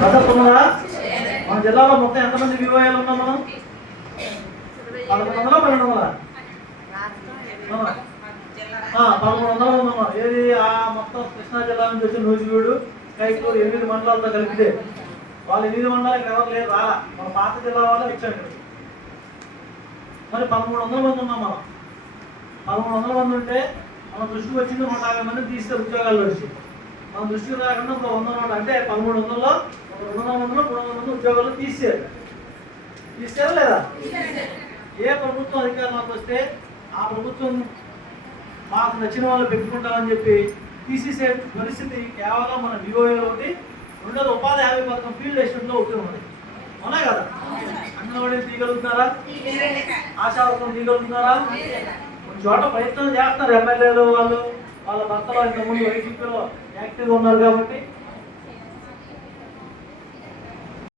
చదువుకున్నారా? మన జిల్లాలో మొత్తం ఎంతమంది వివోఏలు ఉన్నాం మనం? 1100 1200? 1100 ఉన్నాం. ఏది ఆ మొత్తం కృష్ణా జిల్లా నుంచి వచ్చి నూజివీడు, కైకూరు 8 మండలాలతో కలిపితే వాళ్ళు 8 మండలాలకు ఎవరు లేరు రాలా. మన పాత జిల్లా వాళ్ళే వచ్చాడు. మరి 1300 మంది ఉన్నాం మనం. 1300 మంది ఉంటే మన దృష్టికి వచ్చింది 150 మంది తీస్తే ఉద్యోగాల్లో వచ్చి మన దృష్టికి రాకుండా 100 అంటే 1300లో 200 మందిలో 300 మంది ఉద్యోగాలు తీసారా లేదా? ఏ ప్రభుత్వం అధికారంలోకి వస్తే ఆ ప్రభుత్వం మాకు నచ్చిన వాళ్ళు పెట్టుకుంటామని చెప్పి తీసేసే పరిస్థితి కేవలం మన వివోఏలో ఒకటి. రెండోది ఉపాధి హామీ పథకం ఫీల్డ్ అసిస్టెంట్లో ఒకటి ఉన్నది. అవునా కదా? అంగన్వాడీ తీయగలుగుతున్నారా? ఆశావర్గం తీయగలుగుతున్నారా? కొన్ని చోట ప్రయత్నం చేస్తున్నారు ఎమ్మెల్యేలు వాళ్ళ భర్తలు ఇంతకుముందు వైసీపీలో యాక్టివ్గా ఉన్నారు కాబట్టి